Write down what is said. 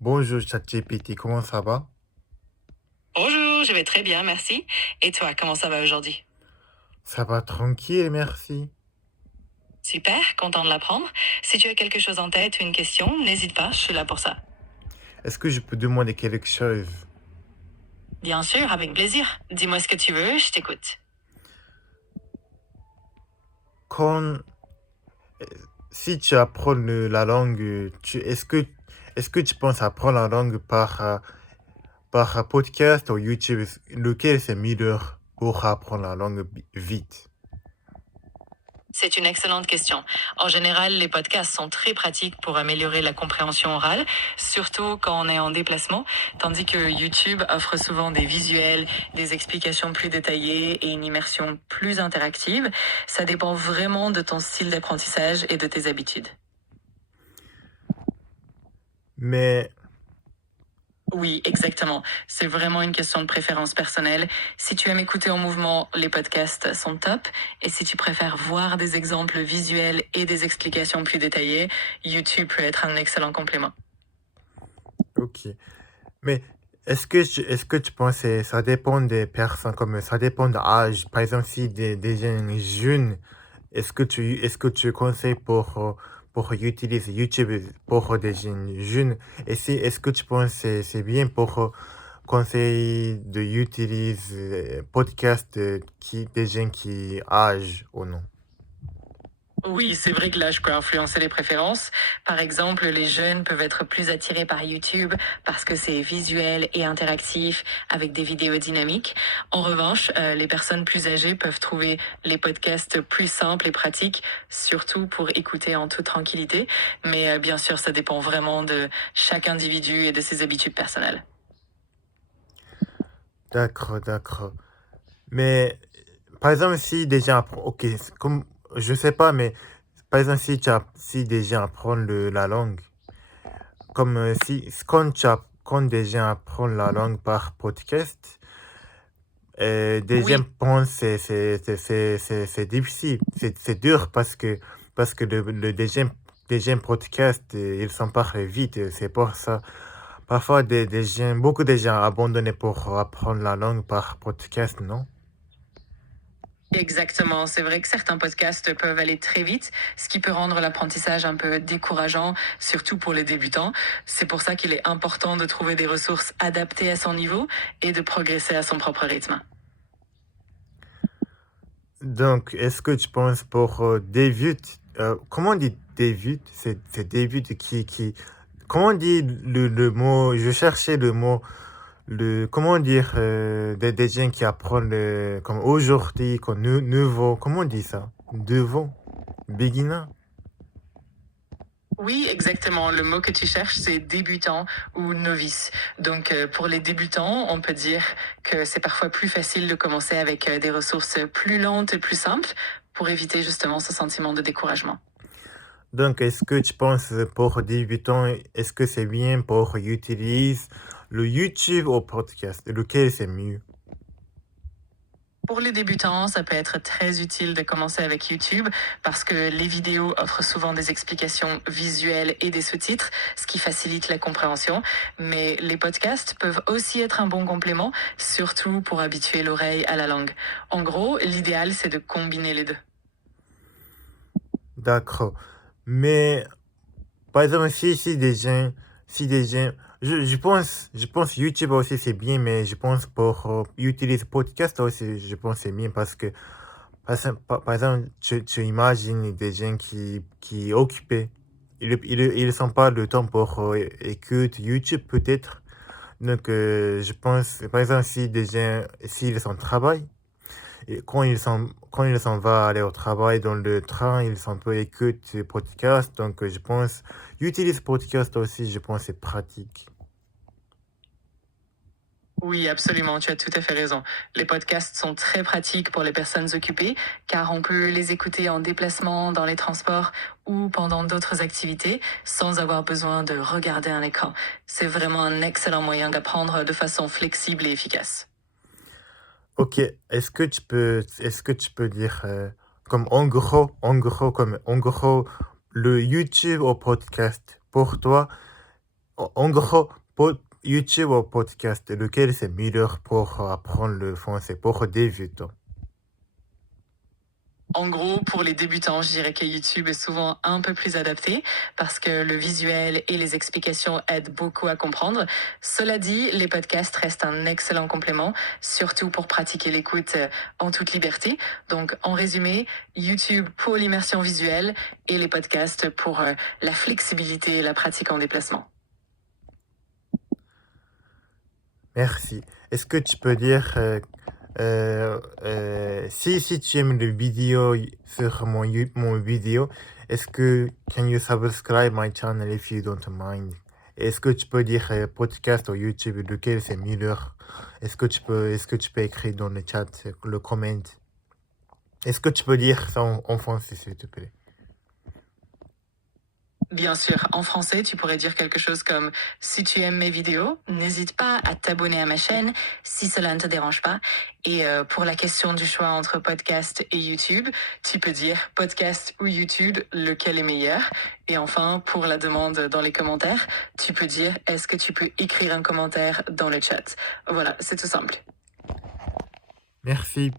Bonjour ChatGPT, comment ça va? Bonjour, je vais très bien, merci. Et toi, comment ça va aujourd'hui? Ça va tranquille, merci. Super, content de l'apprendre. Si tu as quelque chose en tête ou une question, n'hésite pas, je suis là pour ça. Est-ce que je peux demander quelque chose? Bien sûr, avec plaisir. Dis-moi ce que tu veux, je t'écoute. Quand, euh, si tu apprends la langue, est-ce que tu penses apprendre la langue par podcast ou YouTube? Lequel c'est meilleur pour apprendre la langue vite? C'est une excellente question. En général, les podcasts sont très pratiques pour améliorer la compréhension orale, surtout quand on est en déplacement, tandis que YouTube offre souvent des visuels, des explications plus détaillées et une immersion plus interactive. Ça dépend vraiment de ton style d'apprentissage et de tes habitudes. Mais Oui, exactement. C'est vraiment une question de préférence personnelle. Si tu aimes écouter en mouvement, les podcasts sont top. Et si tu préfères voir des exemples visuels et des explications plus détaillées, YouTube peut être un excellent complément. ok. Mais est-ce que tu penses que ça dépend des personnes, comme ça dépend de l'âge? Par exemple, si des jeunes jeunes, est-ce que tu conseilles pour utiliser YouTube pour des jeunes? Et si, est-ce que tu penses que c'est bien pour conseiller de utiliser podcast des jeunes qui âgent ou non? Oui, c'est vrai que l'âge peut influencer les préférences. Par exemple, les jeunes peuvent être plus attirés par YouTube parce que c'est visuel et interactif avec des vidéos dynamiques. En revanche, les personnes plus âgées peuvent trouver les podcasts plus simples et pratiques, surtout pour écouter en toute tranquillité. Mais bien sûr, ça dépend vraiment de chaque individu et de ses habitudes personnelles. D'accord, d'accord. Mais par exemple, si des gens apprennent, ok, c'est comme, je sais pas, mais par exemple, si des gens apprennent la langue, comme si quand des gens apprennent la langue par podcast, des Oui, gens pensent que c'est difficile, c'est dur parce que des gens podcast, ils sont pas vite, c'est pour ça. Parfois, des gens, beaucoup de gens abandonnent pour apprendre la langue par podcast, non? exactement. C'est vrai que certains podcasts peuvent aller très vite, ce qui peut rendre l'apprentissage un peu décourageant, surtout pour les débutants. C'est pour ça qu'il est important de trouver des ressources adaptées à son niveau et de progresser à son propre rythme. Donc, est-ce que tu penses pour David, comment on dit David? C'est David comment on dit le mot, je cherchais le mot, comment dire, des gens qui apprennent comme aujourd'hui, comme nouveau, comment on dit ça? Devant, beginner? Oui, exactement. Le mot que tu cherches, c'est débutant ou novice. Donc, pour les débutants, on peut dire que c'est parfois plus facile de commencer avec des ressources plus lentes et plus simples pour éviter justement ce sentiment de découragement. Donc, est-ce que tu penses pour débutants, est-ce que c'est bien pour utiliser le YouTube ou podcast? Lequel c'est mieux? Pour les débutants, ça peut être très utile de commencer avec YouTube parce que les vidéos offrent souvent des explications visuelles et des sous-titres, ce qui facilite la compréhension. Mais les podcasts peuvent aussi être un bon complément, surtout pour habituer l'oreille à la langue. En gros, l'idéal, c'est de combiner les deux. D'accord. Mais par exemple, si des gens, je pense YouTube aussi c'est bien, mais je pense pour utiliser podcast aussi, je pense c'est bien parce que, par exemple, tu imagines des gens qui occupés, ils sont pas le temps pour écouter YouTube peut-être. Donc, je pense, par exemple, si des gens, s'ils sont au travail, et quand ils s'en va aller au travail dans le train, ils sont peu écoutent ce podcast. Donc, je pense, utilise podcast aussi, je pense, c'est pratique. Oui, absolument, tu as tout à fait raison. Les podcasts sont très pratiques pour les personnes occupées car on peut les écouter en déplacement, dans les transports ou pendant d'autres activités sans avoir besoin de regarder un écran. C'est vraiment un excellent moyen d'apprendre de façon flexible et efficace. Ok, est-ce que tu peux dire, comme en gros, le YouTube au podcast, pour toi, En gros, YouTube ou podcast, lequel c'est meilleur pour apprendre le français, pour débutants? En gros, pour les débutants, je dirais que YouTube est souvent un peu plus adapté parce que le visuel et les explications aident beaucoup à comprendre. Cela dit, les podcasts restent un excellent complément, surtout pour pratiquer l'écoute en toute liberté. Donc, en résumé, YouTube pour l'immersion visuelle et les podcasts pour la flexibilité et la pratique en déplacement. Merci. Est-ce que tu peux dire si tu aimes les vidéos sur mon vidéo, est-ce que can you subscribe my channel if you don't mind? Est-ce que tu peux dire podcast ou YouTube, lequel c'est meilleur? Est-ce que tu peux écrire dans le chat le comment? Est-ce que tu peux dire ça en français, s'il te plaît? Bien sûr, en français, tu pourrais dire quelque chose comme « Si tu aimes mes vidéos, n'hésite pas à t'abonner à ma chaîne si cela ne te dérange pas. » Et pour la question du choix entre podcast et YouTube, tu peux dire podcast ou YouTube, lequel est meilleur. Et enfin, pour la demande dans les commentaires, tu peux dire « Est-ce que tu peux écrire un commentaire dans le chat ?» Voilà, c'est tout simple. Merci.